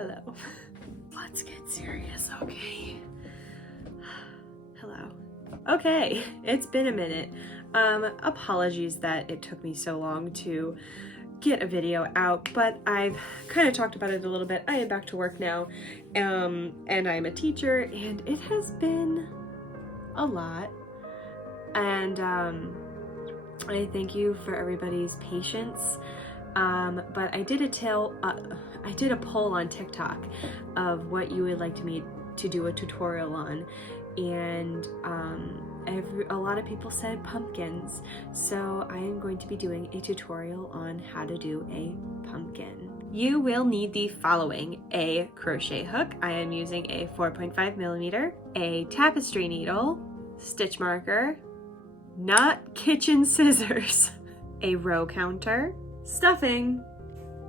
Hello. Let's get serious, okay? Hello. Okay, it's been a minute. Apologies that it took me so long to get a video out, but I've kind of talked about it a little bit. I am back to work now, and I'm a teacher, and it has been a lot. And I thank you for everybody's patience. But I did a poll on TikTok of what you would like me to do a tutorial on, and a lot of people said pumpkins, so I am going to be doing a tutorial on how to do a pumpkin. You will need the following: a crochet hook. I am using a 4.5 millimeter, a tapestry needle, stitch marker, not kitchen scissors, a row counter, stuffing,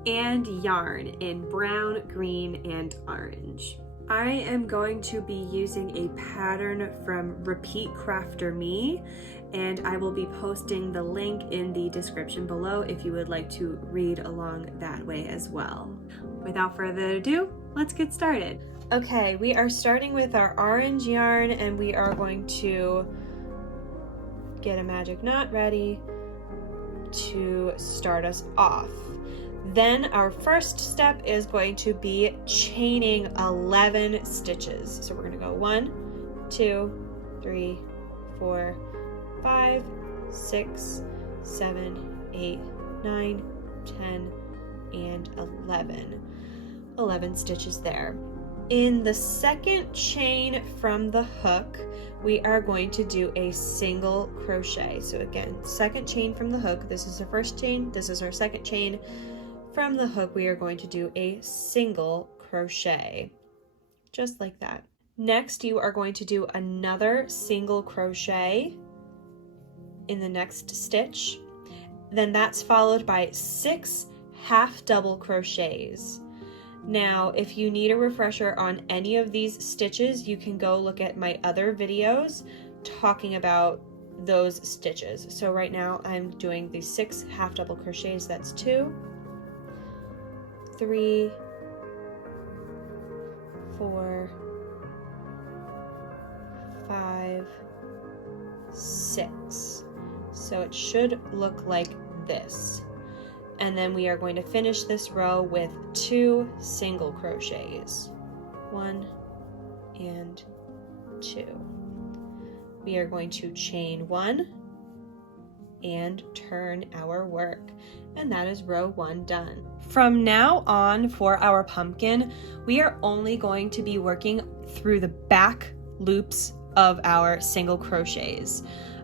and yarn in brown, green, and orange. I am going to be using a pattern from Repeat Crafter Me, and I will be posting the link in the description below if you would like to read along that way as well. Without further ado, let's get started. Okay, we are starting with our orange yarn, and we are going to get a magic knot ready to start us off. Then our first step is going to be chaining 11 stitches. So we're going to go 1, 2, 3, 4, 5, 6, 7, 8, 9, 10, and 11. 11 stitches there. In the second chain from the hook, we are going to do a single crochet. So again, second chain from the hook. This is our first chain, this is our second chain. From the hook, we are going to do a single crochet, just like that. Next, you are going to do another single crochet in the next stitch. Then that's followed by 6 half double crochets. Now, if you need a refresher on any of these stitches, you can go look at my other videos talking about those stitches. So right now I'm doing the 6 half double crochets. That's 2, 3, 4, 5, 6. So it should look like this. And then we are going to finish this row with 2 single crochets. 1 and 2. We are going to chain 1 and turn our work. And that is row 1 done. From now on for our pumpkin, we are only going to be working through the back loops of our single crochets.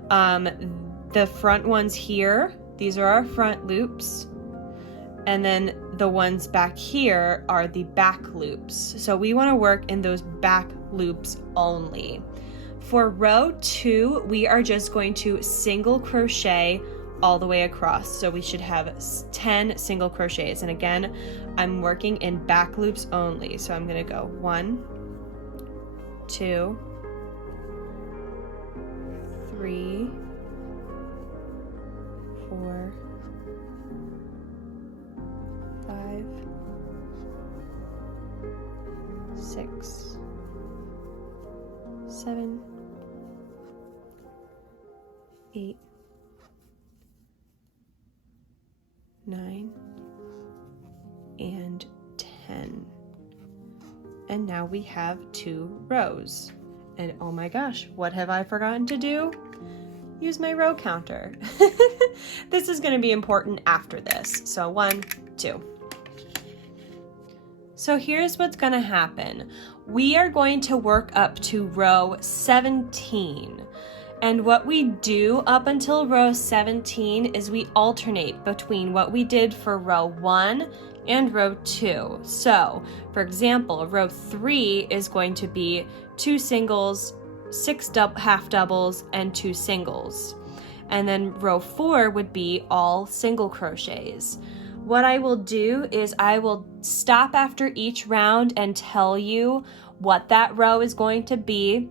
The front ones here, these are our front loops. And then the ones back here are the back loops. So we want to work in those back loops only. For row 2, we are just going to single crochet all the way across. So we should have 10 single crochets. And again, I'm working in back loops only. So I'm going to go 1, 2, 3, 4, 5, 6, 7, 8, 9, and 10. And now we have 2 rows. And oh my gosh, what have I forgotten to do? Use my row counter. This is going to be important after this. So 1, 2. So here's what's going to happen. We are going to work up to row 17. And what we do up until row 17 is we alternate between what we did for row 1 and row 2. So, for example, row 3 is going to be 2 singles, 6 half doubles, and 2 singles. And then row 4 would be all single crochets. What I will do is I will stop after each round and tell you what that row is going to be.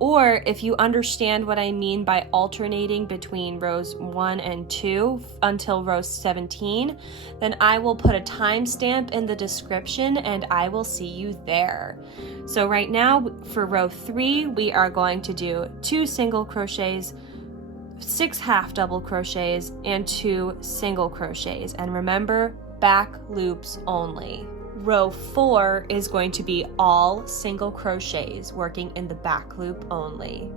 Or if you understand what I mean by alternating between rows 1 and 2 until row 17, then I will put a timestamp in the description and I will see you there. So right now for row 3, we are going to do 2 single crochets, 6 half double crochets, and 2 single crochets. And remember, back loops only. Row 4 is going to be all single crochets, working in the back loop only.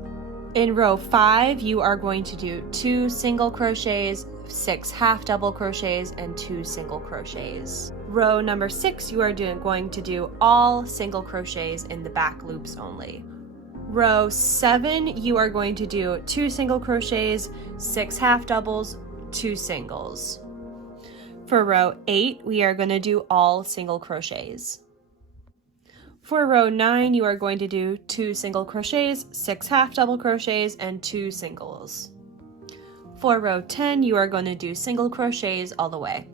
In row 5, you are going to do 2 single crochets, 6 half double crochets, and 2 single crochets. Row number 6, you are going to do all single crochets in the back loops only. Row 7, you are going to do 2 single crochets, 6 half doubles, 2 singles. For row 8, we are going to do all single crochets. For row 9, you are going to do 2 single crochets, 6 half double crochets, and 2 singles. For row 10, you are going to do single crochets all the way.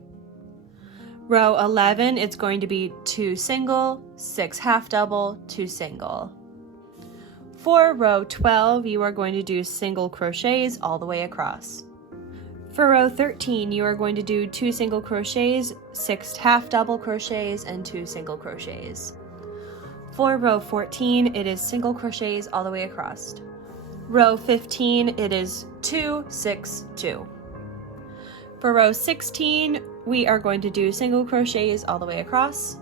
Row 11, it's going to be 2 single, 6 half double, 2 single. For row 12, you are going to do single crochets all the way across. For row 13, you are going to do 2 single crochets, 6 half double crochets, and 2 single crochets. For row 14, it is single crochets all the way across. Row 15, it is 2, 6, 2. For row 16, we are going to do single crochets all the way across.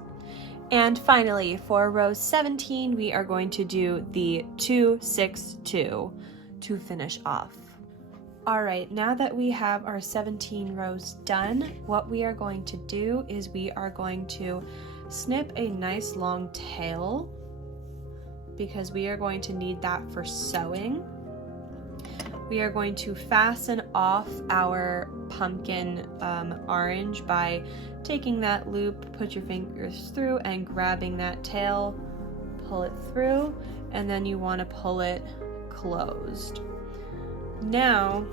And finally, for row 17, we are going to do the 2, 6, 2 to finish off. All right, now that we have our 17 rows done, what we are going to do is we are going to snip a nice long tail because we are going to need that for sewing. We are going to fasten off our pumpkin orange by taking that loop, put your fingers through and grabbing that tail, pull it through, and then you want to pull it closed. Now,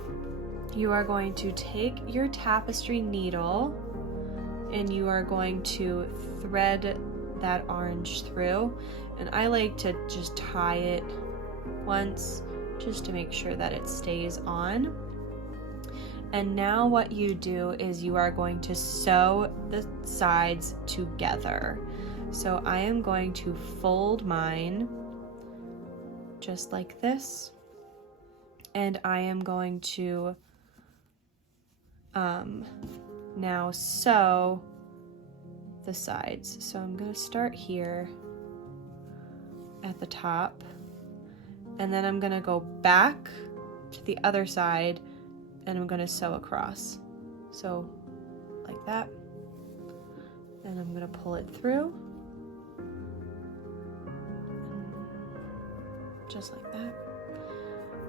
you are going to take your tapestry needle and you are going to thread that orange through. And I like to just tie it once just to make sure that it stays on. And now what you do is you are going to sew the sides together. So I am going to fold mine just like this. And I am going to now sew the sides. So I'm going to start here at the top, and then I'm going to go back to the other side and I'm going to sew across. So like that. And I'm going to pull it through. Just like that.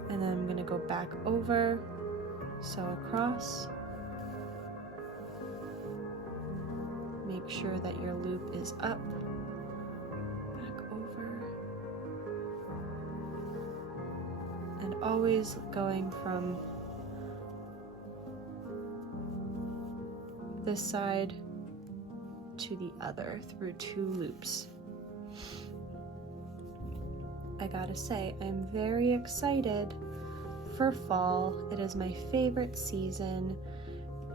And then I'm going to go back over, sew across. Make sure that your loop is up, back over. And always going from this side to the other through 2 loops. I gotta say, I'm very excited for fall. It is my favorite season,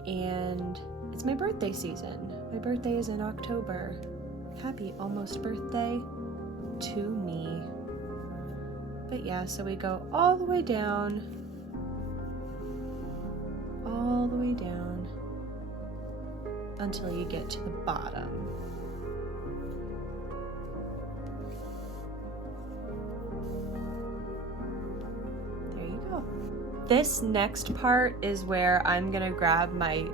and it's my birthday season. My birthday is in October. Happy almost birthday to me. But yeah, so we go all the way down, until you get to the bottom. This next part is where I'm gonna grab my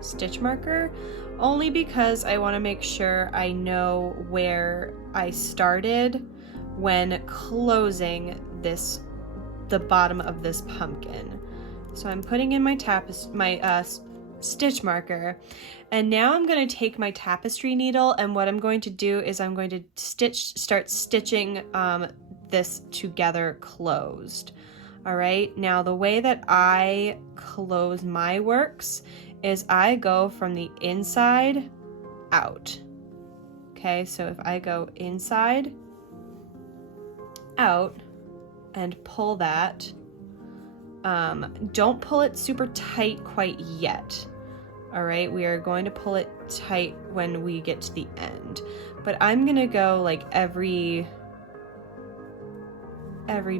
stitch marker, only because I want to make sure I know where I started when closing the bottom of this pumpkin. So I'm putting in my stitch marker, and now I'm going to take my tapestry needle, and what I'm going to do is I'm going to start stitching this together closed. All right, now the way that I close my works is I go from the inside out. Okay, so if I go inside, out, and pull that. Don't pull it super tight quite yet. All right, we are going to pull it tight when we get to the end, but I'm gonna go like every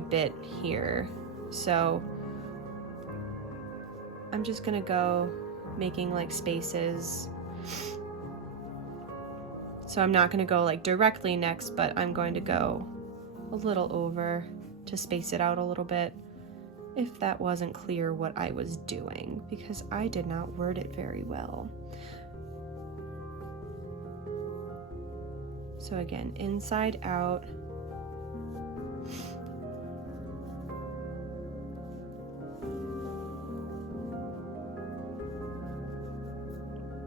bit here. So I'm just gonna go making like spaces. So I'm not gonna go like directly next, but I'm going to go a little over to space it out a little bit, if that wasn't clear what I was doing, because I did not word it very well. So again, inside out.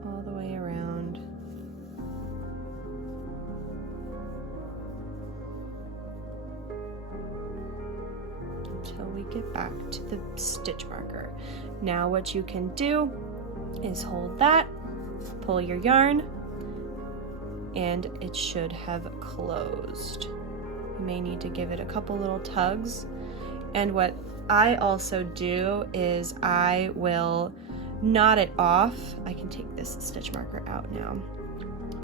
All the way around. Until we get back to the stitch marker. Now what you can do is hold that, pull your yarn, and it should have closed. You may need to give it a couple little tugs. And what I also do is I will knot it off. I can take this stitch marker out now,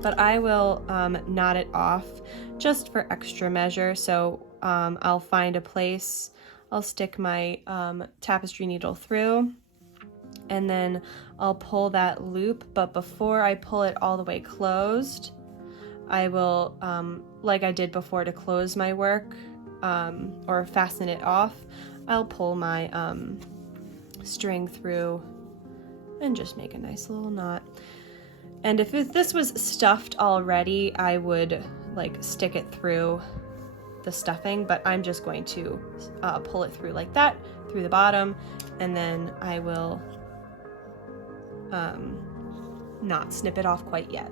but I will knot it off just for extra measure. So I'll find a place, I'll stick my tapestry needle through, and then I'll pull that loop, but before I pull it all the way closed, I will, like I did before to close my work, or fasten it off, I'll pull my string through and just make a nice little knot. And if this was stuffed already, I would like stick it through the stuffing, but I'm just going to pull it through like that, through the bottom, and then I will not snip it off quite yet.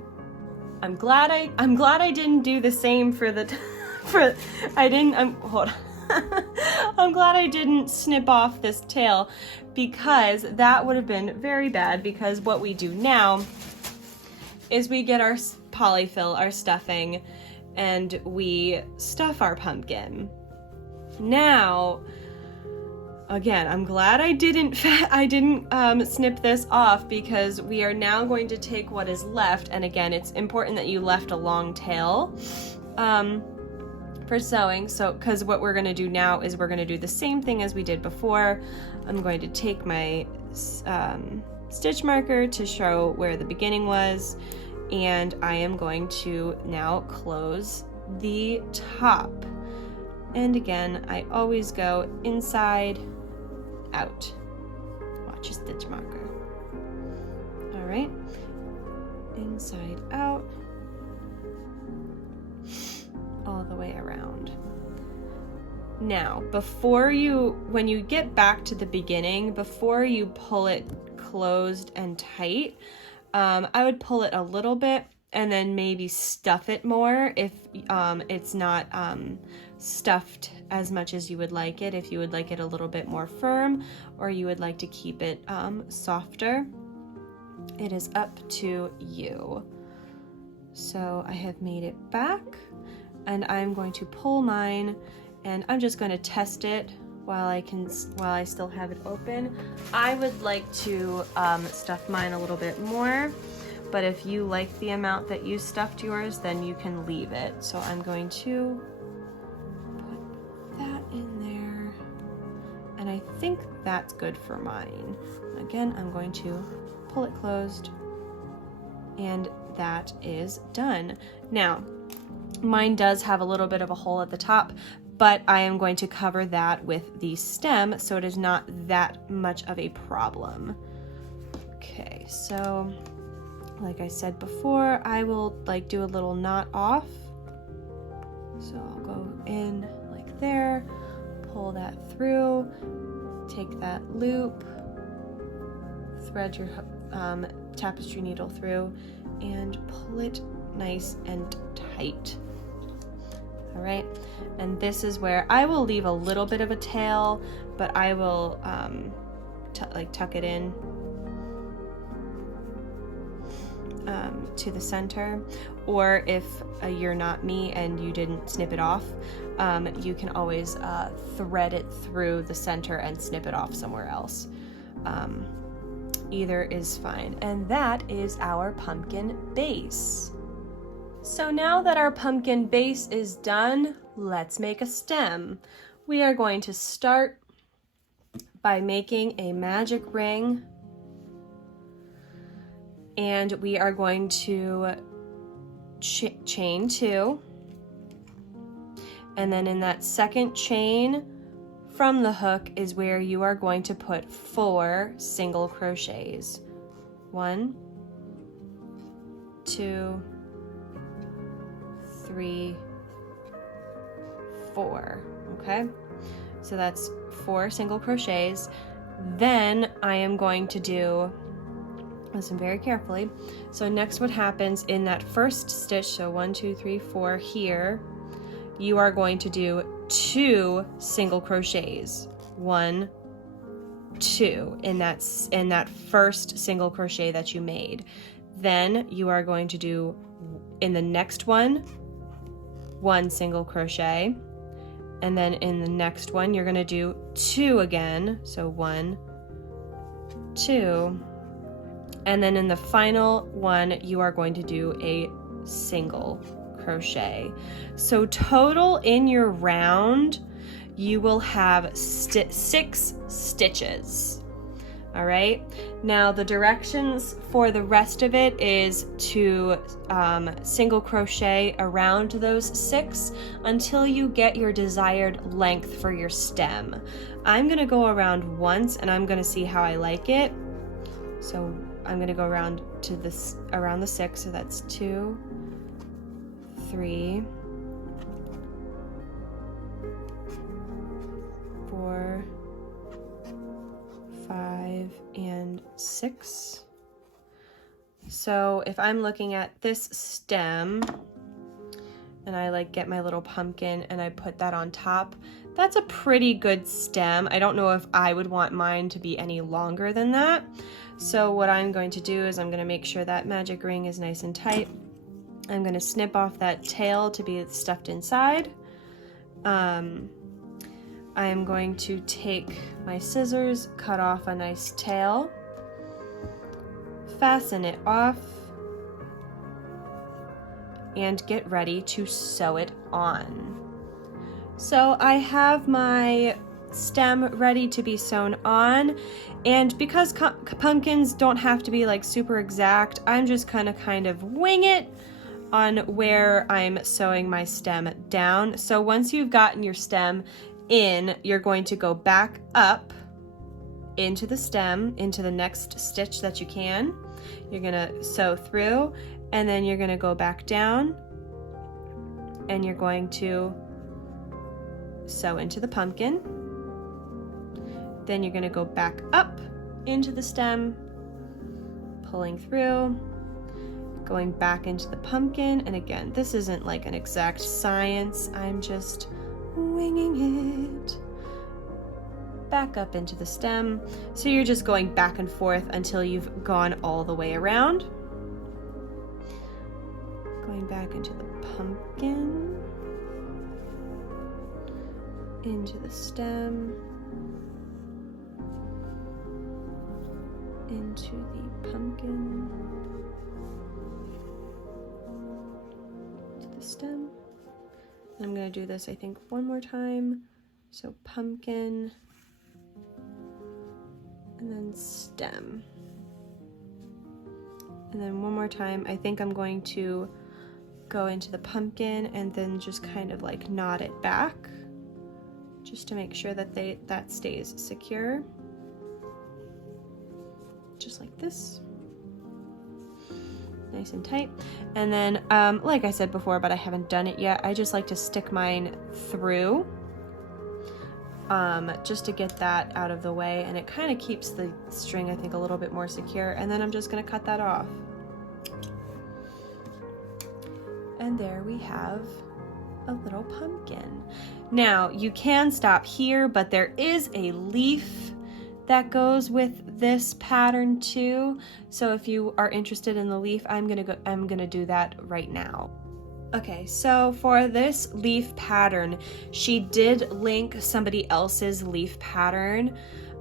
I'm glad I didn't do the same for the hold on. I'm glad I didn't snip off this tail, because that would have been very bad, because what we do now is we get our polyfill, our stuffing, and we stuff our pumpkin. Now, again, I'm glad I didn't snip this off, because we are now going to take what is left, and again, it's important that you left a long tail for sewing. So, because what we're going to do now is we're going to do the same thing as we did before. I'm going to take my stitch marker to show where the beginning was, and I am going to now close the top. And again, I always go inside out. Watch a stitch marker. All right, inside out, all the way around. Now, when you get back to the beginning, before you pull it closed and tight, I would pull it a little bit and then maybe stuff it more if it's not stuffed as much as you would like it, if you would like it a little bit more firm, or you would like to keep it softer. It is up to you. So I have made it back, and I'm going to pull mine, and I'm just going to test it while I still have it open. I would like to stuff mine a little bit more, but if you like the amount that you stuffed yours, then you can leave it. So I'm going to put that in there, and I think that's good for mine. Again, I'm going to pull it closed, and that is done. Now, mine does have a little bit of a hole at the top, but I am going to cover that with the stem, so it is not that much of a problem. Okay, so like I said before, I will like do a little knot off. So I'll go in like there, pull that through, take that loop, thread your tapestry needle through, and pull it nice and tight. All right, and this is where I will leave a little bit of a tail, but I will tuck it in to the center, or if you're not me and you didn't snip it off, you can always thread it through the center and snip it off somewhere else. Either is fine. And that is our pumpkin base. So now that our pumpkin base is done, let's make a stem. We are going to start by making a magic ring, and we are going to chain 2, and then in that second chain from the hook is where you are going to put 4 single crochets. 1, 2, 3, 4. Okay, so that's 4 single crochets. Then I am going to do, listen very carefully, so next what happens in that first stitch, so 1, 2, 3, 4 here, you are going to do 2 single crochets. 1, 2 in that first single crochet that you made. Then you are going to do in the next one 1 single crochet, and then in the next one you're going to do 2 again, so 1, 2, and then in the final one you are going to do a single crochet. So total in your round you will have 6 stitches. All right, now the directions for the rest of it is to single crochet around those 6 until you get your desired length for your stem. I'm gonna go around once and I'm gonna see how I like it. So I'm gonna go around to this, around the 6, so that's 2, 3, 4, 5, and 6. So if I'm looking at this stem and I like get my little pumpkin and I put that on top, that's a pretty good stem. I don't know if I would want mine to be any longer than that. So what I'm going to do is I'm going to make sure that magic ring is nice and tight. I'm going to snip off that tail to be stuffed inside. I am going to take my scissors, cut off a nice tail, fasten it off, and get ready to sew it on. So I have my stem ready to be sewn on, and because pumpkins don't have to be like super exact, I'm just gonna kind of wing it on where I'm sewing my stem down. So once you've gotten your stem in, you're going to go back up into the stem, into the next stitch that you can. You're gonna sew through, and then you're gonna go back down, and you're going to sew into the pumpkin. Then you're gonna go back up into the stem, pulling through, going back into the pumpkin. And again, this isn't like an exact science, I'm just winging it. Back up into the stem. So you're just going back and forth until you've gone all the way around. Going back into the pumpkin, into the stem, into the pumpkin, to the stem. I'm going to do this, I think, one more time. So pumpkin, and then stem. And then one more time, I think I'm going to go into the pumpkin and then just kind of like knot it back, just to make sure that that stays secure. Just like this. Nice and tight. And then, like I said before, but I haven't done it yet, I just like to stick mine through, just to get that out of the way, and it kind of keeps the string, I think, a little bit more secure. And then I'm just going to cut that off. And there we have a little pumpkin. Now, you can stop here, but there is a leaf that goes with this pattern too. So if you are interested in the leaf, I'm gonna do that right now. Okay, so for this leaf pattern, she did link somebody else's leaf pattern,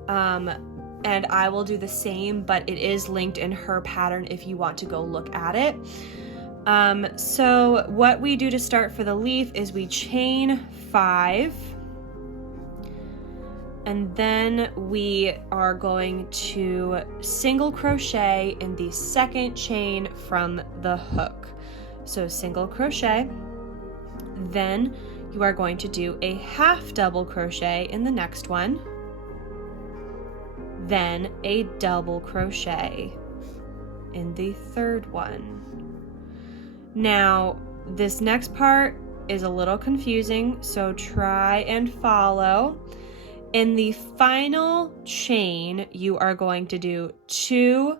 and I will do the same, but it is linked in her pattern if you want to go look at it. So what we do to start for the leaf is we chain 5, and then we are going to single crochet in the second chain from the hook. So single crochet, then you are going to do a half double crochet in the next one, then a double crochet in the third one. Now, this next part is a little confusing, so try and follow. In the final chain, you are going to do 2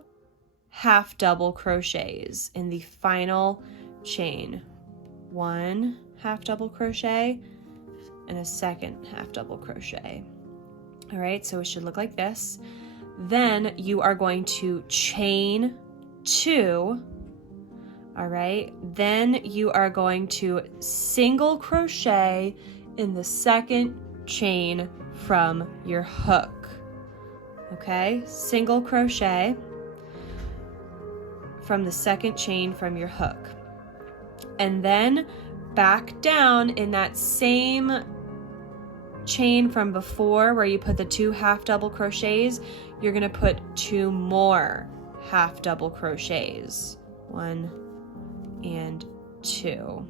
half double crochets in the final chain. 1 half double crochet and a second half double crochet. All right, so it should look like this. Then you are going to chain 2. All right, then you are going to single crochet in the second chain from your hook. Okay, single crochet from the second chain from your hook. And then back down in that same chain from before where you put the 2 half double crochets, you're gonna put 2 more half double crochets. 1 and 2.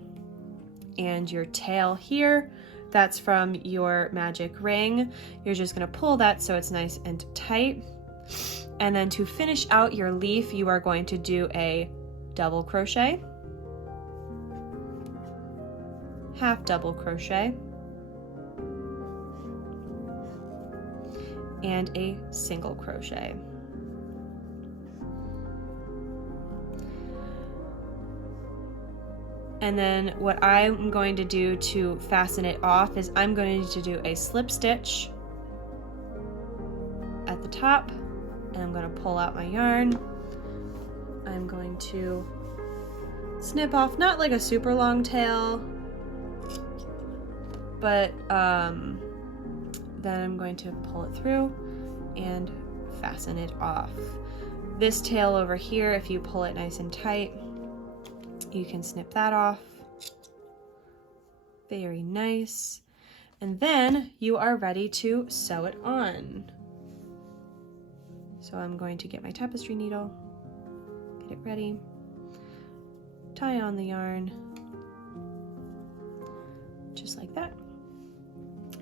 And your tail here, that's from your magic ring. You're just gonna pull that so it's nice and tight. And then to finish out your leaf, you are going to do a double crochet, half double crochet, and a single crochet. And then what I'm going to do to fasten it off is I'm going to do a slip stitch at the top, and I'm going to pull out my yarn. I'm going to snip off, not like a super long tail, but then I'm going to pull it through and fasten it off. This tail over here, if you pull it nice and tight, you can snip that off. Very nice. And then you are ready to sew it on. So I'm going to get my tapestry needle, get it ready, tie on the yarn, just like that.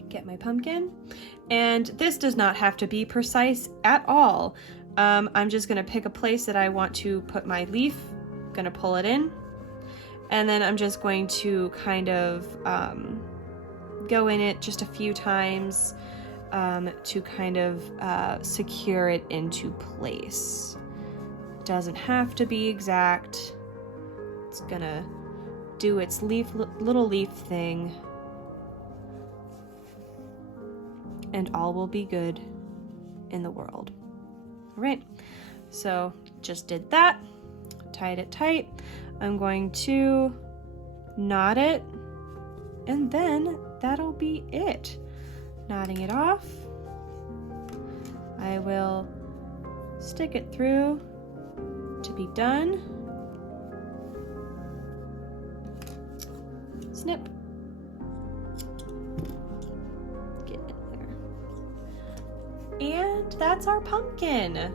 Get my pumpkin, and this does not have to be precise at all. I'm just gonna pick a place that I want to put my leaf, gonna pull it in, and then I'm just going to kind of go in it just a few times to kind of secure it into place. It doesn't have to be exact. It's gonna do its little leaf thing, and all will be good in the world. All right, so just did that, tied it tight. I'm going to knot it, and then that'll be it. Knotting it off. I will stick it through to be done. Snip. Get in there. And that's our pumpkin.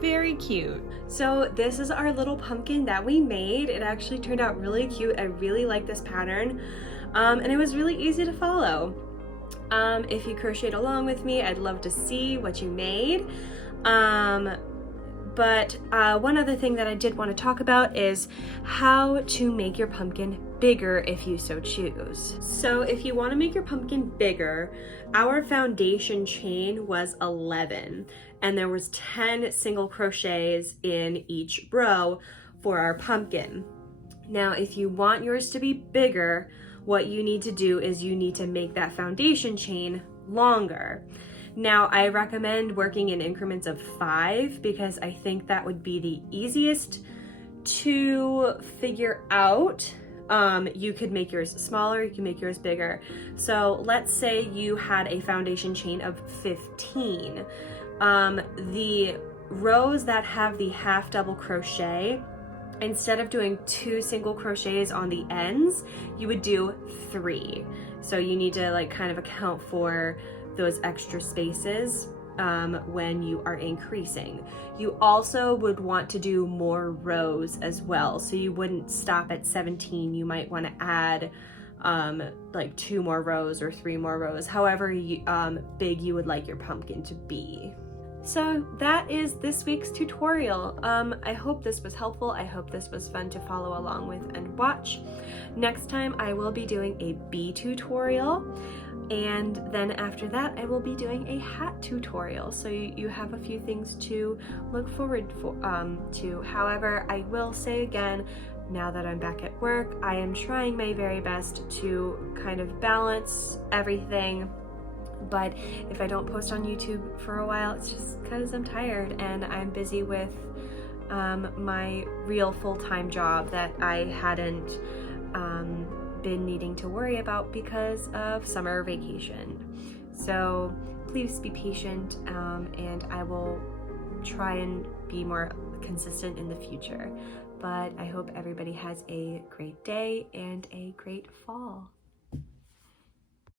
Very cute. So this is our little pumpkin that we made. It actually turned out really cute. I really like this pattern. And it was really easy to follow. If you crocheted along with me, I'd love to see what you made. But one other thing that I did want to talk about is how to make your pumpkin bigger if you so choose. So if you want to make your pumpkin bigger, our foundation chain was 11, and there was 10 single crochets in each row for our pumpkin. Now, if you want yours to be bigger, what you need to do is you need to make that foundation chain longer. Now, I recommend working in increments of 5 because I think that would be the easiest to figure out. You could make yours smaller, you can make yours bigger. So let's say you had a foundation chain of 15. The rows that have the half double crochet, instead of doing 2 single crochets on the ends, you would do 3. So you need to like kind of account for those extra spaces when you are increasing. You also would want to do more rows as well. So you wouldn't stop at 17. You might want to add like 2 more rows or 3 more rows, however big you would like your pumpkin to be. So that is this week's tutorial. I hope this was helpful. I hope this was fun to follow along with and watch. Next time I will be doing a bee tutorial, and then after that I will be doing a hat tutorial. So you have a few things to look forward to. However, I will say again, now that I'm back at work, I am trying my very best to kind of balance everything. But if I don't post on YouTube for a while, it's just because I'm tired and I'm busy with my real full-time job that I hadn't been needing to worry about because of summer vacation. So please be patient, and I will try and be more consistent in the future. But I hope everybody has a great day and a great fall.